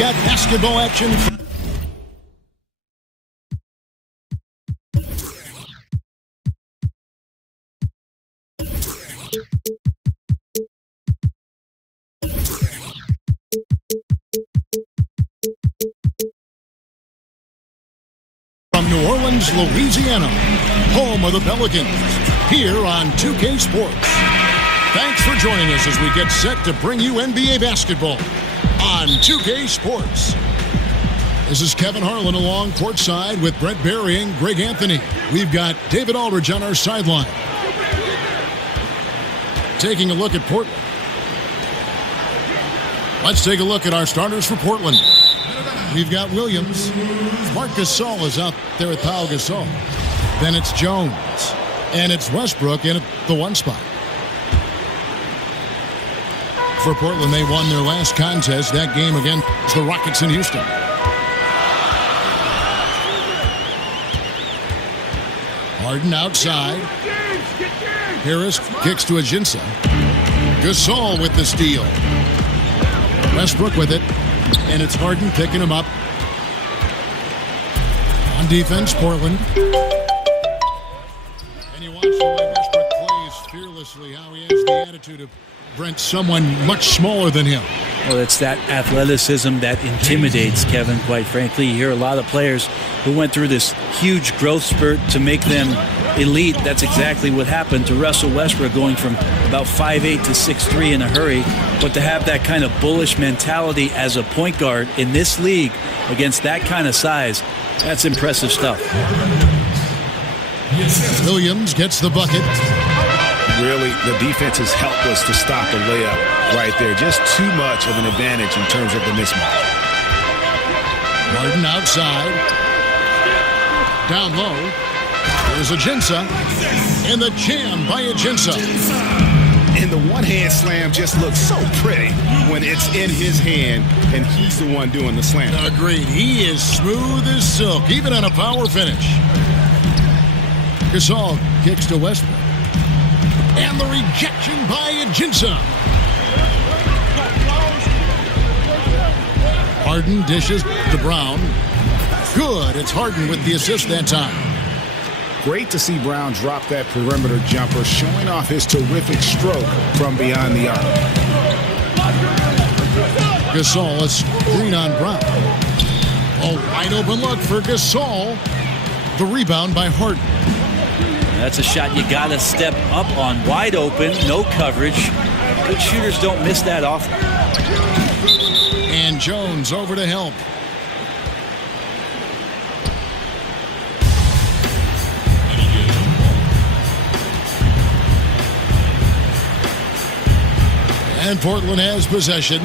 got basketball action. From New Orleans, Louisiana, home of the Pelicans, here on 2K Sports. Thanks for joining us as we get set to bring you NBA basketball on 2K Sports. This is Kevin Harlan along courtside with Brent Barry and Greg Anthony. We've got David Aldridge on our sideline. Taking a look at Portland. Let's take a look at our starters for Portland. We've got Williams. Marc Gasol is out there with Pau Gasol. Then it's Jones. And it's Westbrook in at the one spot. For Portland, they won their last contest, that game against the Rockets in Houston. Harden outside. Harris kicks to Ajinça. Gasol with the steal. Westbrook with it. And it's Harden picking him up. On defense, Portland. And you watch the way Westbrook plays fearlessly, how he has the attitude of Brent, someone much smaller than him. Well, it's that athleticism that intimidates, Kevin, quite frankly. You hear a lot of players who went through this huge growth spurt to make them elite. That's exactly what happened to Russell Westbrook, going from about 5'8" to 6'3" in a hurry. But to have that kind of bullish mentality as a point guard in this league against that kind of size, that's impressive stuff. Williams gets the bucket. Really, the defense is helpless to stop the layup right there. Just too much of an advantage in terms of the mismatch. Harden outside. Down low. There's Ajinça. And the jam by Ajinça. And the one-hand slam just looks so pretty when it's in his hand and he's the one doing the slam. Agreed. He is smooth as silk, even on a power finish. Gasol kicks to Westbrook. And the rejection by Ajinça. Harden dishes to Brown. Good. It's Harden with the assist that time. Great to see Brown drop that perimeter jumper, showing off his terrific stroke from beyond the arc. Gasol, a screen on Brown. A wide open look for Gasol. The rebound by Harden. That's a shot you got to step up on. Wide open, no coverage. Good shooters don't miss that often. And Jones over to help. And Portland has possession.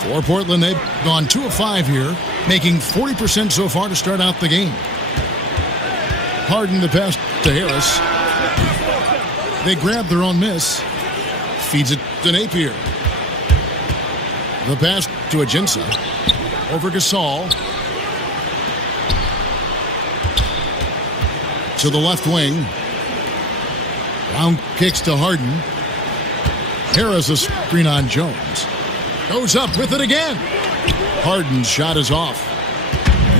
For Portland, they've gone 2 of 5 here, making 40% so far to start out the game. Harden the pass to Harris. They grab their own miss. Feeds it to Napier. The pass to Ajinça. Over Gasol. To the left wing. Brown kicks to Harden. Harris a screen on Jones. Goes up with it again. Harden's shot is off.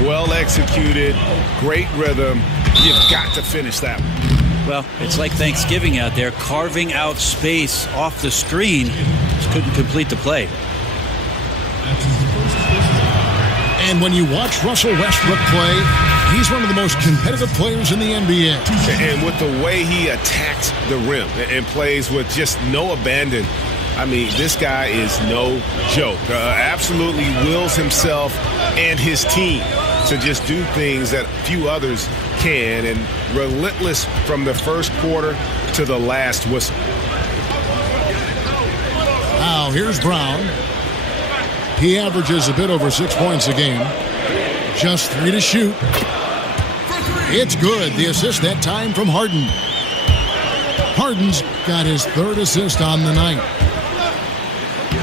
Well executed. Great rhythm. You've got to finish that one. Well, it's like Thanksgiving out there, carving out space off the screen. Just couldn't complete the play. And when you watch Russell Westbrook play, he's one of the most competitive players in the NBA. And with the way he attacks the rim and plays with just no abandon, I mean, this guy is no joke. Absolutely wills himself and his team to just do things that few others can, and relentless from the first quarter to the last whistle. Now here's Brown. He averages a bit over 6 points a game. Just 3 to shoot. It's good. The assist that time from Harden. Harden's got his 3rd assist on the night.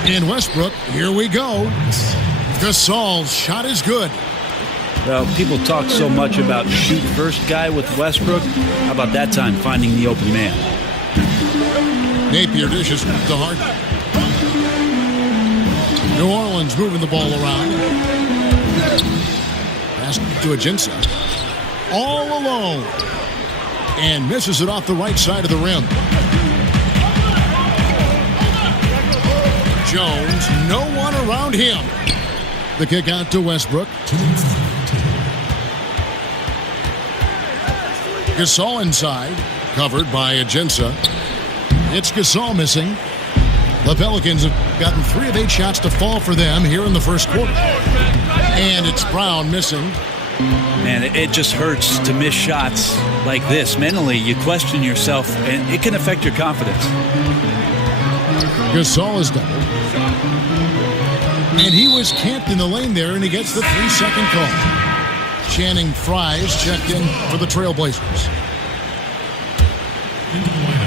And Westbrook, here we go. Gasol's shot is good. Well, people talk so much about shoot first guy with Westbrook. How about that time finding the open man? Napier dishes to Harden. New Orleans Jones moving the ball around. Pass to Ajinça. All alone. And misses it off the right side of the rim. Jones, no one around him. The kick out to Westbrook. Gasol inside, covered by Ajinça. It's Gasol missing. The Pelicans have gotten 3 of 8 shots to fall for them here in the first quarter. And it's Brown missing. Man, it just hurts to miss shots like this. Mentally, you question yourself, and it can affect your confidence. Gasol is doubled. And he was camped in the lane there, and he gets the 3-second call. Channing Frye's checked in for the Trailblazers.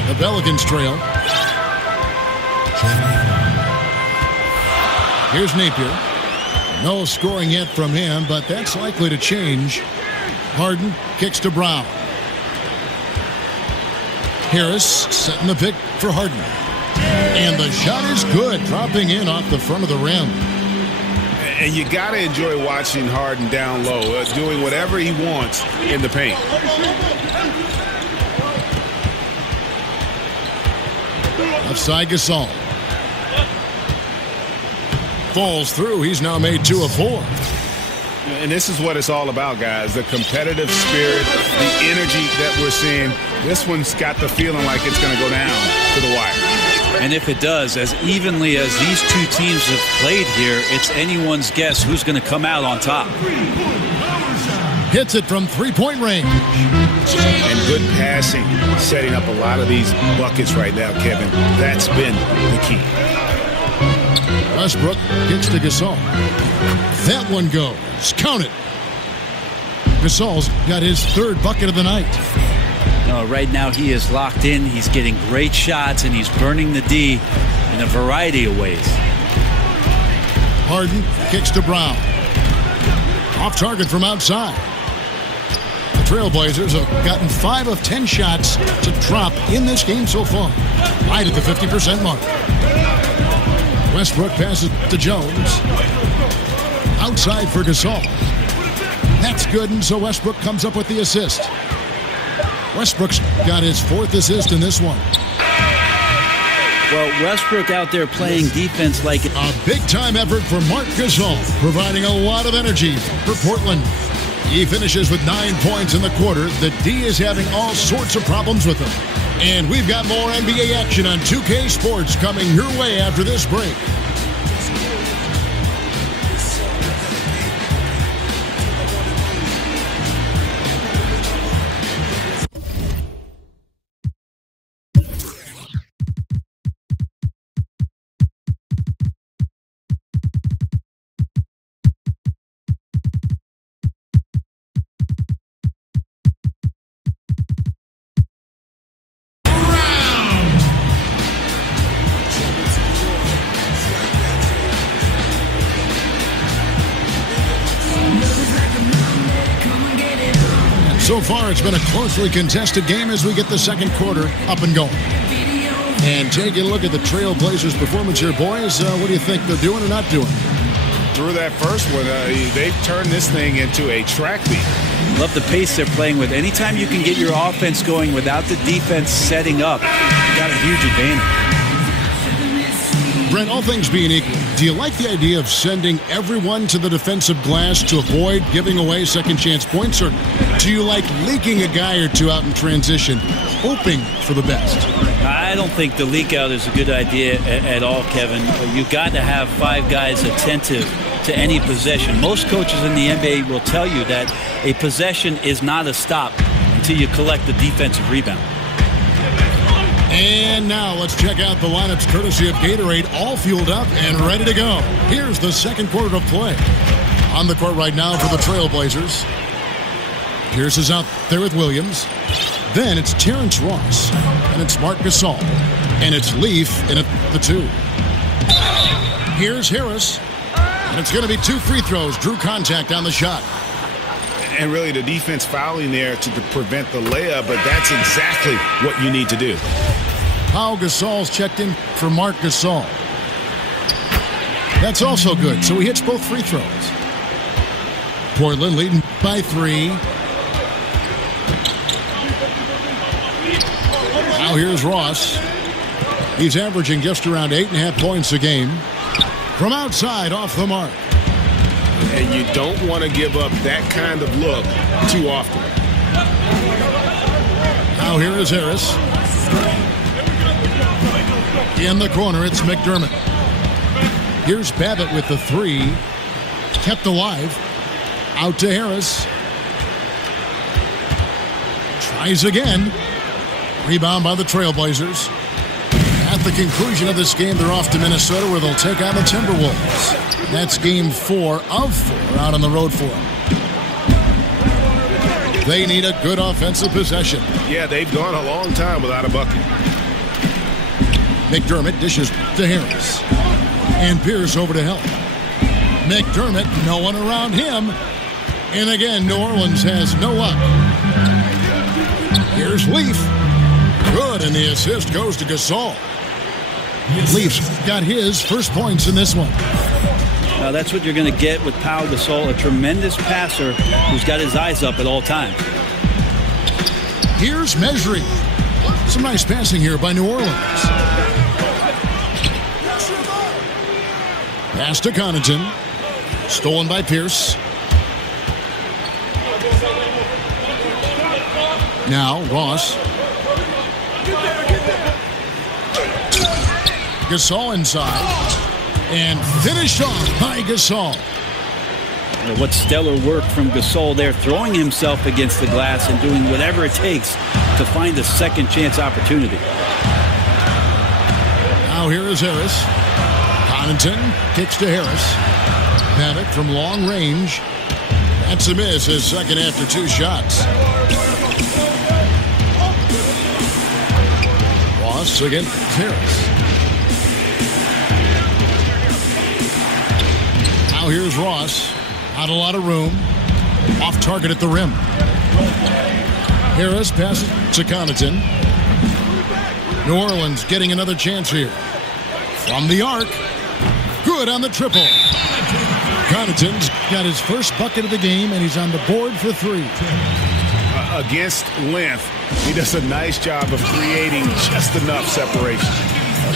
The Pelicans trail. Here's Napier. No scoring yet from him, but that's likely to change. Harden kicks to Brown. Harris setting the pick for Harden. And the shot is good, dropping in off the front of the rim. And you got to enjoy watching Harden down low, doing whatever he wants in the paint. Left side Gasol. Falls through. He's now made 2 of 4. And this is what it's all about, guys. The competitive spirit, the energy that we're seeing. This one's got the feeling like it's going to go down to the wire. And if it does, as evenly as these two teams have played here, it's anyone's guess who's going to come out on top. Hits it from 3-point range. And good passing, setting up a lot of these buckets right now, Kevin. That's been the key. Westbrook kicks to Gasol. That one goes. Count it. Gasol's got his 3rd bucket of the night. Right now he is locked in. He's getting great shots, and he's burning the D in a variety of ways. Harden kicks to Brown. Off target from outside. The Trailblazers have gotten 5 of 10 shots to drop in this game so far. Right at the 50% mark. Westbrook passes to Jones. Outside for Gasol. That's good, and so Westbrook comes up with the assist. Westbrook's got his 4th assist in this one. Well, Westbrook out there playing defense like a big-time effort for Marc Gasol, providing a lot of energy for Portland. He finishes with 9 points in the quarter. The D is having all sorts of problems with him. And we've got more NBA action on 2K Sports coming your way after this break. So far, it's been a closely contested game as we get the second quarter up and going. And taking a look at the Trailblazers' performance here, boys, what do you think they're doing or not doing? Through that first one, they've turned this thing into a track meet. Love the pace they're playing with. Anytime you can get your offense going without the defense setting up, you got a huge advantage. Brent, all things being equal, do you like the idea of sending everyone to the defensive glass to avoid giving away second chance points, or do you like leaking a guy or two out in transition, hoping for the best? I don't think the leak out is a good idea at all, Kevin. You got to have 5 guys attentive to any possession. Most coaches in the NBA will tell you that a possession is not a stop until you collect the defensive rebound. And now let's check out the lineups courtesy of Gatorade, all fueled up and ready to go. Here's the second quarter of play. On the court right now for the Trailblazers. Pierce is out there with Williams. Then it's Terrence Ross. And it's Marc Gasol. And it's Leaf in at the 2. Here's Harris. And it's going to be 2 free throws. Drew contact on the shot. And really the defense fouling there to prevent the layup, but that's exactly what you need to do. Pau Gasol's checked in for Marc Gasol. That's also good, so he hits both free throws. Portland leading by 3. Now here's Ross. He's averaging just around 8.5 points a game. From outside, off the mark. And you don't want to give up that kind of look too often. Now here is Harris. In the corner, it's McDermott. Here's Babbitt with the 3. Kept alive. Out to Harris. Tries again. Rebound by the Trailblazers. At the conclusion of this game, they're off to Minnesota, where they'll take on the Timberwolves. That's game 4 of 4 out on the road for them. They need a good offensive possession. Yeah, they've gone a long time without a bucket. McDermott dishes to Harris. And Pierce over to help. McDermott, no one around him. And again, New Orleans has no luck. Here's Leaf. Good, and the assist goes to Gasol. Leaf's got his first points in this one. Now that's what you're going to get with Pau Gasol, a tremendous passer who's got his eyes up at all times. Here's Mejri. Some nice passing here by New Orleans. Pass to Connaughton. Stolen by Pierce. Now Ross. Gasol inside. And finished off by Gasol. What stellar work from Gasol there, throwing himself against the glass and doing whatever it takes to find a second chance opportunity. Now here is Harris. Connaughton kicks to Harris. Babbitt from long range. That's a miss, his second after 2 shots. Ross against Harris. Now here's Ross. Not a lot of room. Off target at the rim. Harris passes to Connaughton. New Orleans getting another chance here. From the arc. Good on the triple. Connaughton's got his first bucket of the game, and he's on the board for 3. Against length, he does a nice job of creating just enough separation.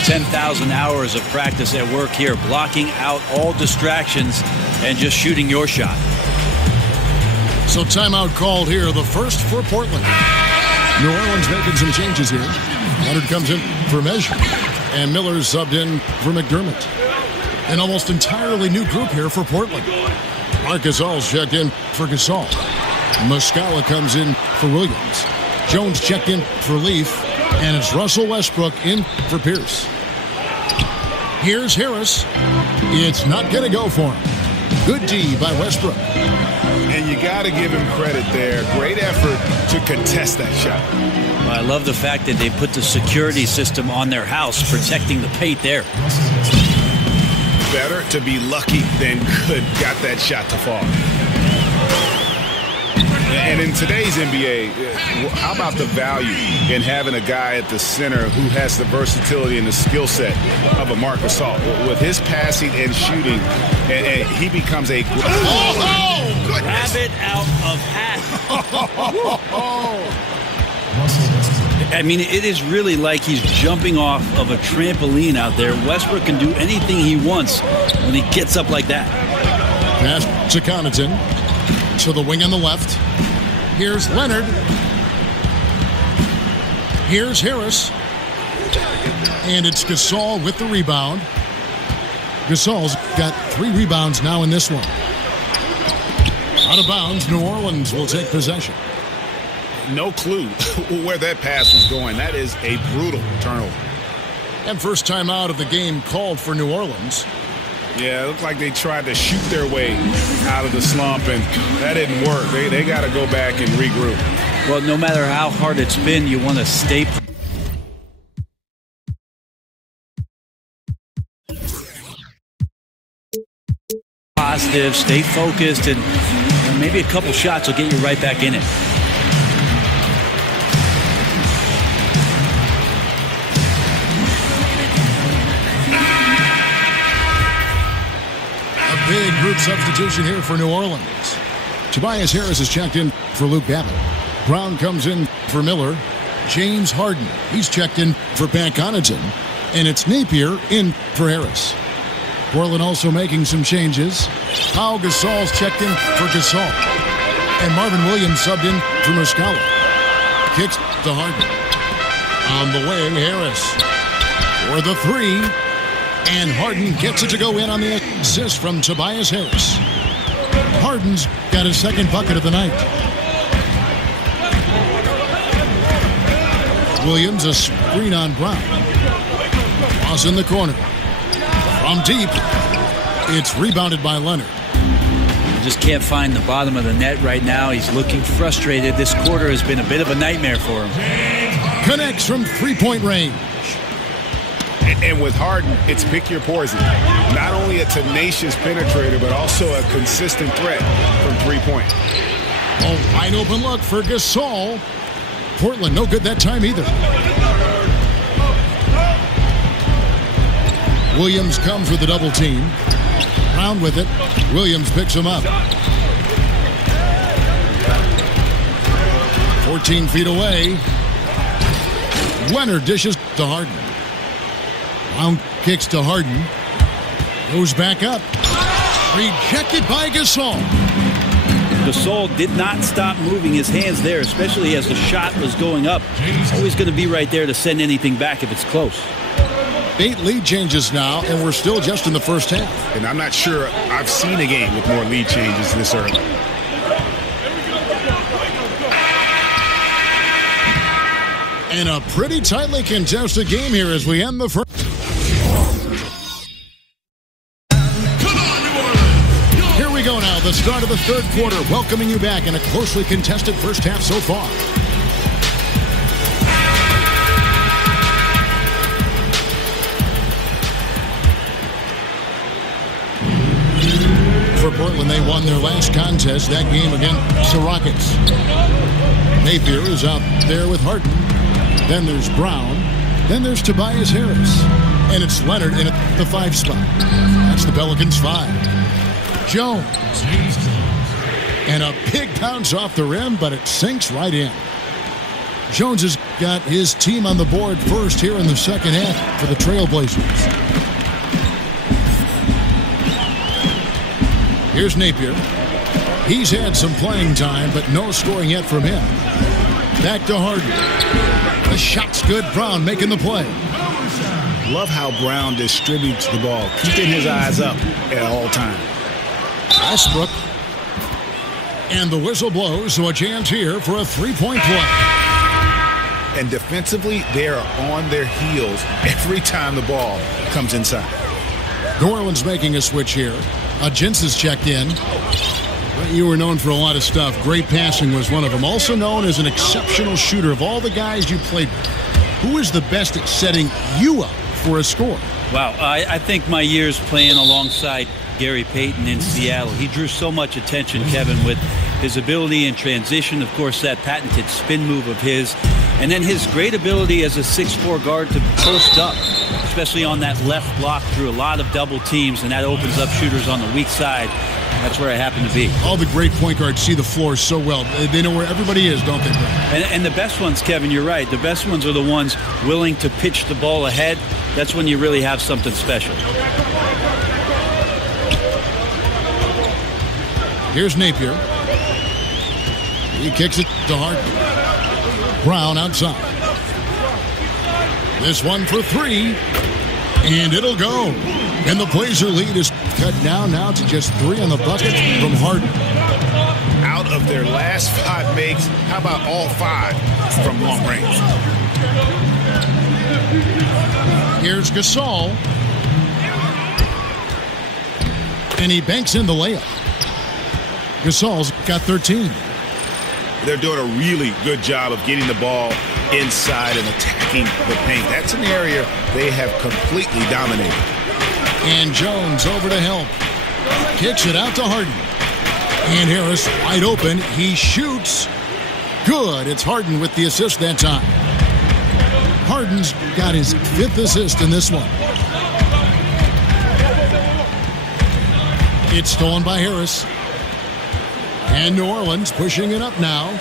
10,000 hours of practice at work here, blocking out all distractions and just shooting your shot. So timeout called here, the first for Portland. New Orleans making some changes here. Leonard comes in for Mejri, and Miller's subbed in for McDermott. An almost entirely new group here for Portland. Marcus All's checked in for Gasol. Muscala comes in for Williams. Jones checked in for Leaf. And it's Russell Westbrook in for Pierce. Here's Harris. It's not going to go for him. Good D by Westbrook. And you got to give him credit there. Great effort to contest that shot. Well, I love the fact that they put the security system on their house, protecting the paint there. Better to be lucky than good. Got that shot to fall. And in today's NBA, how about the value in having a guy at the center who has the versatility and the skill set of a Marcus All? With his passing and shooting, and he becomes a... Rabbit out of hat. I mean, it is really like he's jumping off of a trampoline out there. Westbrook can do anything he wants when he gets up like that. Pass to Connaughton. To the wing on the left. Here's Leonard. Here's Harris. And it's Gasol with the rebound. Gasol's got 3 rebounds now in this one. Out of bounds, New Orleans will take possession. No clue where that pass was going. That is a brutal turnover. And first time out of the game called for New Orleans. Yeah, it looked like they tried to shoot their way out of the slump, and that didn't work. They got to go back and regroup. Well, no matter how hard it's been, you want to stay positive, stay focused, and maybe a couple shots will get you right back in it. Big group substitution here for New Orleans. Tobias Harris is checked in for Luke Babbitt. Brown comes in for Miller. James Harden, he's checked in for Pat Connaughton. And it's Napier in for Harris. Portland also making some changes. Pau Gasol's checked in for Gasol. And Marvin Williams subbed in for Muscala. Kicks to Harden. On the wing, Harris for the three. And Harden gets it to go in on the assist from Tobias Harris. Harden's got his second bucket of the night. Williams, a screen on Brown. Cross in the corner. From deep, it's rebounded by Leonard. Just can't find the bottom of the net right now. He's looking frustrated. This quarter has been a bit of a nightmare for him. Connects from three-point range. And with Harden, it's pick your poison. Not only a tenacious penetrator, but also a consistent threat from three-point. A wide open look for Gasol. Portland, no good that time either. Williams comes with the double team. Brown with it. Williams picks him up. 14 feet away. Leonard dishes to Harden. Brown kicks to Harden. Goes back up. Rejected by Gasol. Gasol did not stop moving his hands there, especially as the shot was going up. Always going to be right there to send anything back if it's close. 8 lead changes now, and we're still just in the first half. And I'm not sure I've seen a game with more lead changes this early. And a pretty tightly contested game here as we end the first. Here we go now, the start of the third quarter, welcoming you back in a closely contested first half so far. For Portland, they won their last contest, that game against the Rockets. Napier is out there with Harden. Then there's Brown. Then there's Tobias Harris. And it's Leonard in at the 5 spot. That's the Pelicans 5. Jones. And a big bounce off the rim, but it sinks right in. Jones has got his team on the board first here in the second half for the Trailblazers. Here's Napier. He's had some playing time, but no scoring yet from him. Back to Harden. The shot's good. Brown making the play. Love how Brown distributes the ball, keeping his eyes up at all times. Westbrook. And the whistle blows, so a chance here for a three-point play. And defensively, they are on their heels every time the ball comes inside. New Orleans making a switch here. Jens is checked in. You were known for a lot of stuff. Great passing was one of them. Also known as an exceptional shooter. Of all the guys you played with, who is the best at setting you up for a score? Wow, I think my years playing alongside Gary Payton in Seattle, he drew so much attention, Kevin, with his ability in transition, of course, that patented spin move of his, and then his great ability as a 6'4" guard to post up, especially on that left block through a lot of double teams, and that opens up shooters on the weak side. That's where I happen to be. All the great point guards see the floor so well. They know where everybody is, don't they, Brad? And the best ones, Kevin, you're right. The best ones are the ones willing to pitch the ball ahead. That's when you really have something special. Here's Napier. He kicks it to Harden. Brown outside. This one for 3. And it'll go. And the Blazer lead is cut down now to just 3 on the bucket from Harden. Out of their last 5 makes, how about all 5 from long range? Here's Gasol. And he banks in the layup. Gasol's got 13. They're doing a really good job of getting the ball inside and attacking the paint. That's an area they have completely dominated. And Jones over to help. Kicks it out to Harden. And Harris wide open. He shoots. Good. It's Harden with the assist that time. Harden's got his 5th assist in this one. It's stolen by Harris. And New Orleans pushing it up now.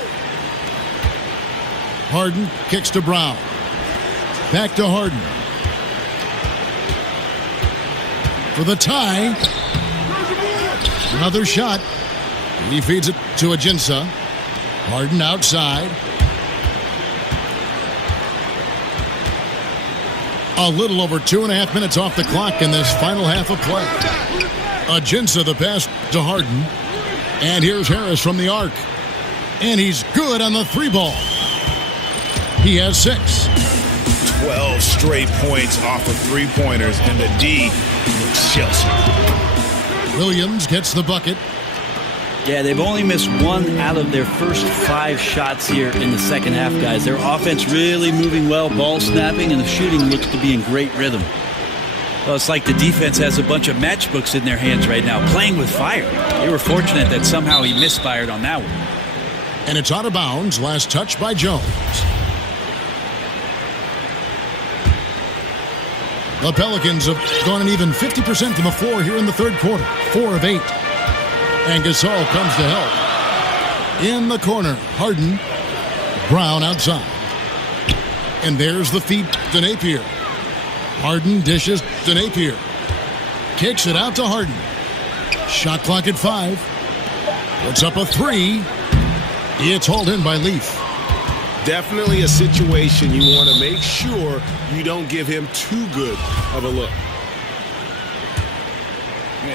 Harden kicks to Brown. Back to Harden. For the tie. Another shot. He feeds it to Ajinça. Harden outside. A little over 2.5 minutes off the clock in this final half of play. Ajinça the pass to Harden. And here's Harris from the arc. And he's good on the three ball. He has 6. 12 straight points off of three-pointers, and the D looks Chelsea. Williams gets the bucket. Yeah, they've only missed 1 out of their first 5 shots here in the second half, guys. Their offense really moving well, ball snapping, and the shooting looks to be in great rhythm. Well, it's like the defense has a bunch of matchbooks in their hands right now, playing with fire. They were fortunate that somehow he misfired on that one. And it's out of bounds. Last touch by Jones. The Pelicans have gone an even 50% from the floor here in the third quarter. 4 of 8. And Gasol comes to help. In the corner, Harden. Brown outside. And there's the feed to Napier. Harden dishes to Napier. Kicks it out to Harden. Shot clock at 5. Puts up a 3. It's hauled in by Leaf. Definitely a situation you want to make sure you don't give him too good of a look.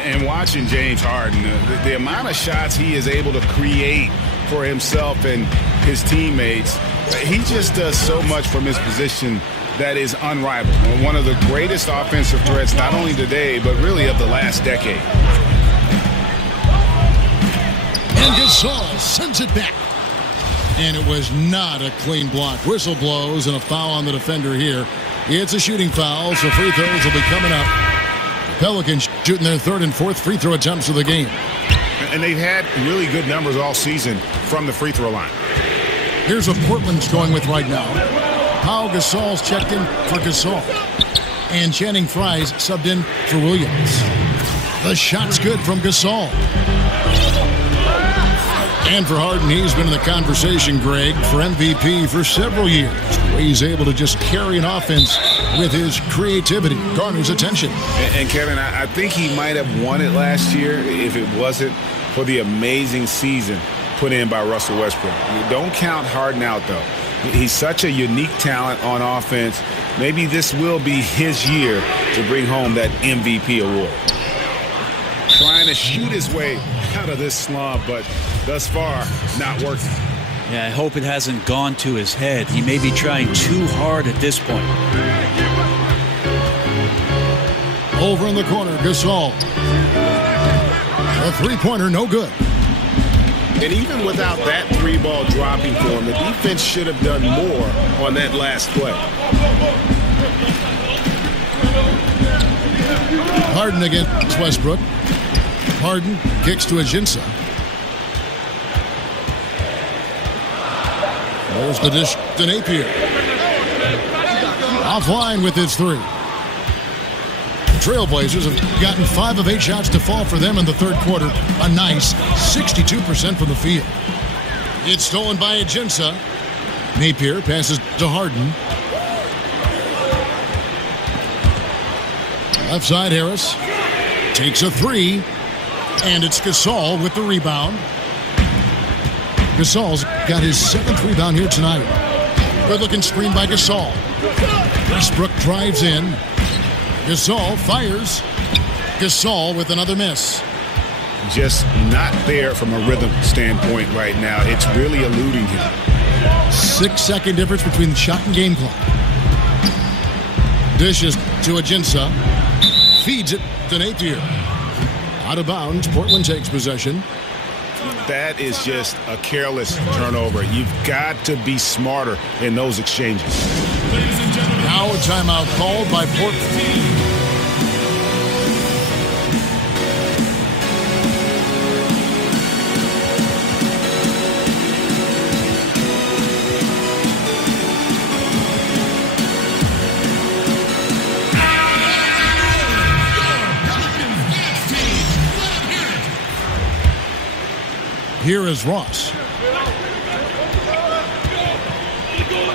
And watching James Harden, the amount of shots he is able to create for himself and his teammates, he just does so much from his position that is unrivaled. One of the greatest offensive threats, not only today, but really of the last decade. And Gasol sends it back. And it was not a clean block. Whistle blows and a foul on the defender here. It's a shooting foul, so free throws will be coming up. The Pelicans shooting their 3rd and 4th free throw attempts of the game. And they've had really good numbers all season from the free throw line. Here's what Portland's going with right now. Pau Gasol's checked in for Gasol. And Channing Frye's subbed in for Williams. The shot's good from Gasol. And for Harden, he's been in the conversation, Greg, for MVP for several years. He's able to just carry an offense with his creativity, garners attention. And Kevin, I think he might have won it last year if it wasn't for the amazing season put in by Russell Westbrook. Don't count Harden out, though. He's such a unique talent on offense. Maybe this will be his year to bring home that MVP award. Trying to shoot his way out of this slump, but thus far, not working. Yeah, I hope it hasn't gone to his head. He may be trying too hard at this point. Over in the corner, Gasol. A three-pointer, no good. And even without that 3-ball dropping for him, the defense should have done more on that last play. Harden against Westbrook. Harden kicks to Ajinça. There's the dish to Napier. Offline with his 3. Trailblazers have gotten 5 of 8 shots to fall for them in the third quarter. A nice 62% from the field. It's stolen by Ajinça. Napier passes to Harden. Left side, Harris takes a 3. And it's Gasol with the rebound. Gasol's got his 7th rebound here tonight. Good-looking screen by Gasol. Westbrook drives in. Gasol fires. Gasol with another miss. Just not there from a rhythm standpoint right now. It's really eluding him. 6-second difference between the shot and game clock. Dishes to Ajinça. Feeds it to Napier. Out of bounds, Portland takes possession. That is just a careless turnover. You've got to be smarter in those exchanges. Now a timeout called by Portland. Here is Ross.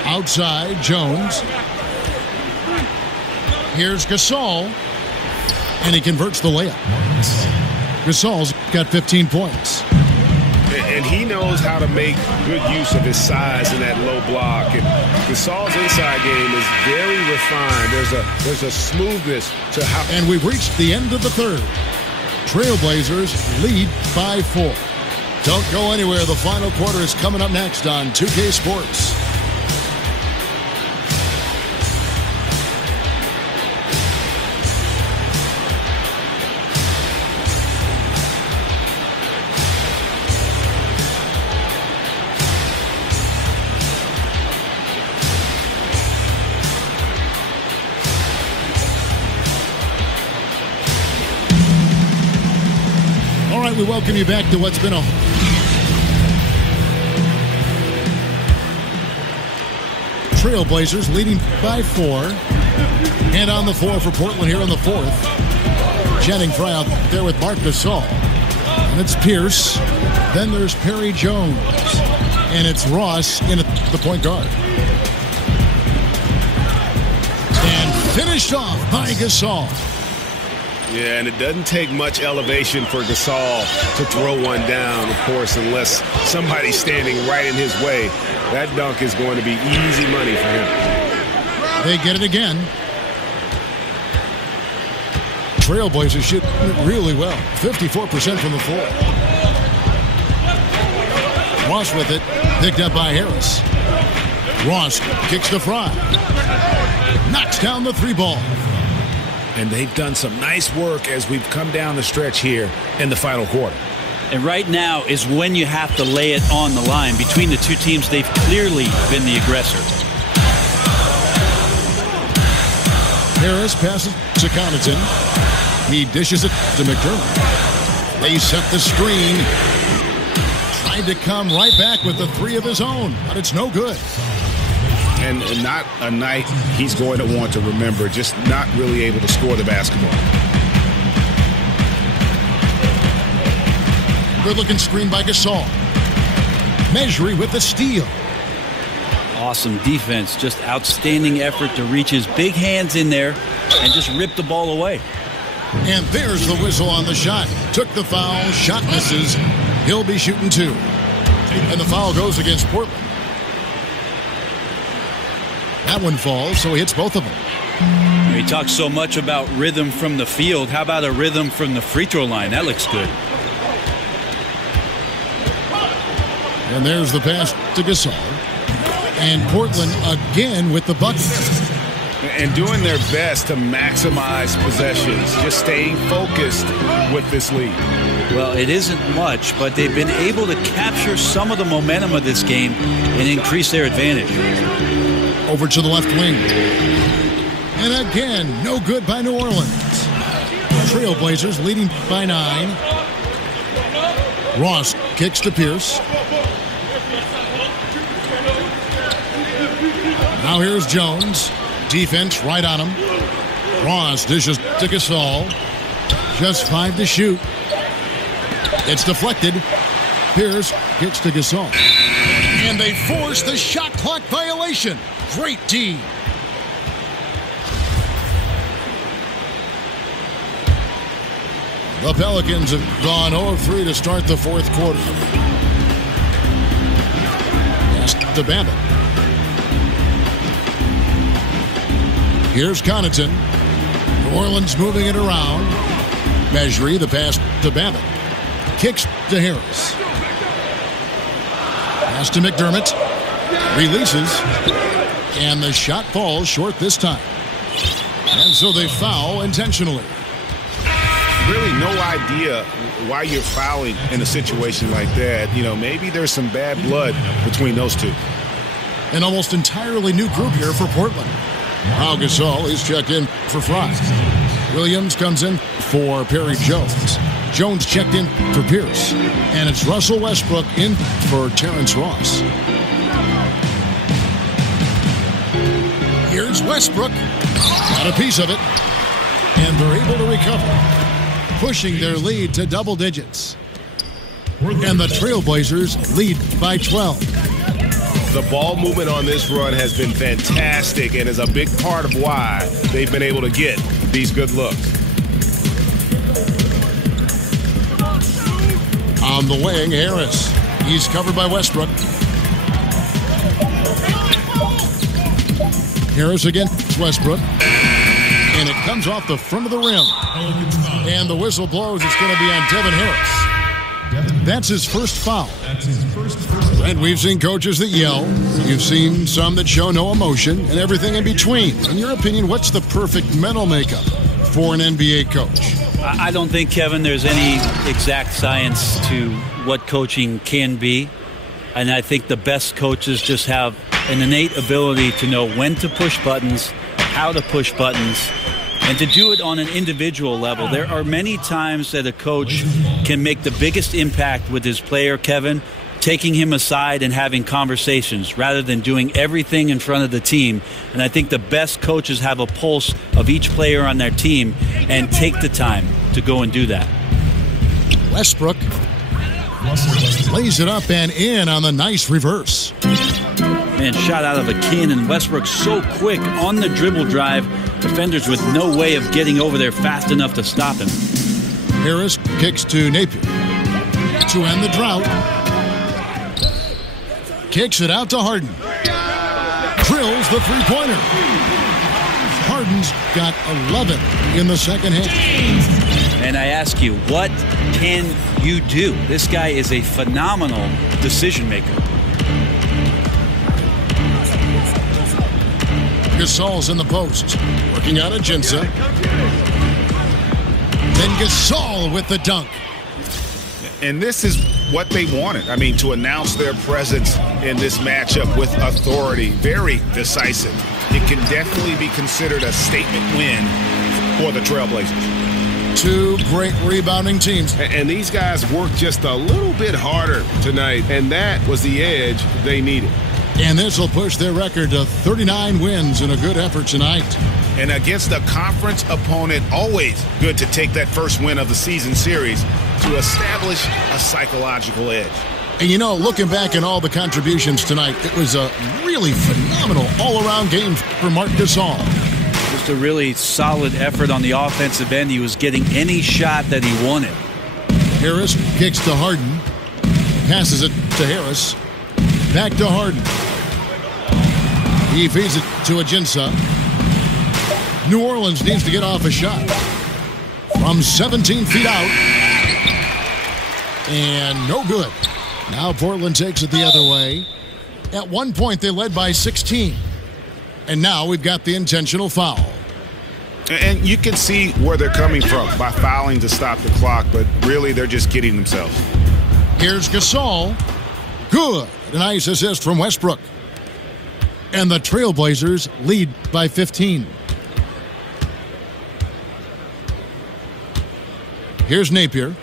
Outside, Jones. Here's Gasol. And he converts the layup. Gasol's got 15 points. And he knows how to make good use of his size in that low block. And Gasol's inside game is very refined. There's a smoothness to how. And we've reached the end of the third. Trailblazers lead by 4. Don't go anywhere. The final quarter is coming up next on 2K Sports. We welcome you back to what's been a Trailblazers leading by 4. And on the floor for Portland here in the fourth. Channing Frye out there with Marc Gasol. And it's Pierce. Then there's Perry Jones. And it's Ross in at the point guard. And finished off by Gasol. Yeah, and it doesn't take much elevation for Gasol to throw one down, of course, unless somebody's standing right in his way. That dunk is going to be easy money for him. They get it again. Trailblazers shoot it really well. 54% from the floor. Ross with it. Picked up by Harris. Ross kicks to Frye. Knocks down the 3 ball. And they've done some nice work as we've come down the stretch here in the final quarter. And right now is when you have to lay it on the line. Between the two teams, they've clearly been the aggressor. Harris passes to Connaughton. He dishes it to McDermott. They set the screen. Tried to come right back with the 3 of his own, but it's no good. And not a night he's going to want to remember, just not really able to score the basketball. Good-looking screen by Gasol. Mejri with the steal. Awesome defense, just outstanding effort to reach his big hands in there and just rip the ball away. And there's the whistle on the shot. Took the foul, shot misses. He'll be shooting 2. And the foul goes against Portland. That one falls, so he hits both of them. He talks so much about rhythm from the field. How about a rhythm from the free throw line? That looks good. And there's the pass to Gasol. And Portland again with the bucket. And doing their best to maximize possessions, just staying focused with this lead. Well, it isn't much, but they've been able to capture some of the momentum of this game and increase their advantage. Over to the left wing. And again, no good by New Orleans. Trailblazers leading by 9. Ross kicks to Pierce. Now here's Jones. Defense right on him. Ross dishes to Gasol. Just 5 to shoot. It's deflected. Pierce gets to Gasol. And they force the shot clock violation. Great D. The Pelicans have gone 0 of 3 to start the fourth quarter. Pass to Bamba. Here's Connaughton. New Orleans moving it around. Mejri, the pass to Bamba. Kicks to Harris. Pass to McDermott. Releases. And the shot falls short this time. And so they foul intentionally. Really no idea why you're fouling in a situation like that. You know, maybe there's some bad blood between those two. An almost entirely new group here for Portland. Now Gasol is checked in for Frye. Williams comes in for Perry Jones. Jones checked in for Pierce. And it's Russell Westbrook in for Terrence Ross. Here's Westbrook. Got a piece of it. And they're able to recover, pushing their lead to double digits. And the Trailblazers lead by 12. The ball movement on this run has been fantastic and is a big part of why they've been able to get these good looks. On the wing, Harris. He's covered by Westbrook. Harris against Westbrook. And it comes off the front of the rim. And the whistle blows. It's going to be on Devin Harris. That's his first foul. And we've seen coaches that yell. You've seen some that show no emotion and everything in between. In your opinion, what's the perfect mental makeup for an NBA coach? I don't think, Kevin, there's any exact science to what coaching can be. And I think the best coaches just have an innate ability to know when to push buttons, how to push buttons, and to do it on an individual level. There are many times that a coach can make the biggest impact with his player, Kevin, taking him aside and having conversations rather than doing everything in front of the team. And I think the best coaches have a pulse of each player on their team and take the time to go and do that. Westbrook lays it up and in on the nice reverse. Man, shot out of a cannon. Westbrook so quick on the dribble drive. Defenders with no way of getting over there fast enough to stop him. Harris kicks to Napier to end the drought. Kicks it out to Harden. Drills the three-pointer. Harden's got 11 in the second half. And I ask you, what can you do? This guy is a phenomenal decision maker. Gasol's in the post. Working out Ajinça. Then Gasol with the dunk. And this is what they wanted. I mean, to announce their presence in this matchup with authority, very decisive. It can definitely be considered a statement win for the Trailblazers. Two great rebounding teams. And these guys worked just a little bit harder tonight, and that was the edge they needed. And this will push their record to 39 wins in a good effort tonight. And against a conference opponent, always good to take that first win of the season series to establish a psychological edge. And you know, looking back at all the contributions tonight, it was a really phenomenal all-around game for Marc Gasol. Just a really solid effort on the offensive end. He was getting any shot that he wanted. Harris kicks to Harden. Passes it to Harris. Back to Harden. He feeds it to Ajinça. New Orleans needs to get off a shot. From 17 feet out. And no good. Now Portland takes it the other way. At one point, they led by 16. And now we've got the intentional foul. And you can see where they're coming from by fouling to stop the clock, but really they're just kidding themselves. Here's Gasol. Good. A nice assist from Westbrook. And the Trailblazers lead by 15. Here's Napier.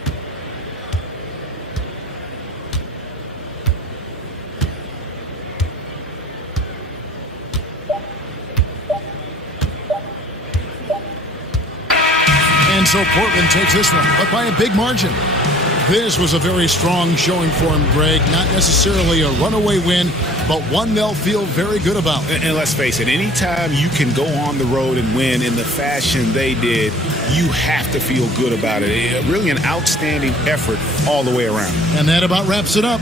And so Portland takes this one, but by a big margin. This was a very strong showing for him, Greg. Not necessarily a runaway win, but one they'll feel very good about. And let's face it, anytime you can go on the road and win in the fashion they did, you have to feel good about it. Really an outstanding effort all the way around. And that about wraps it up.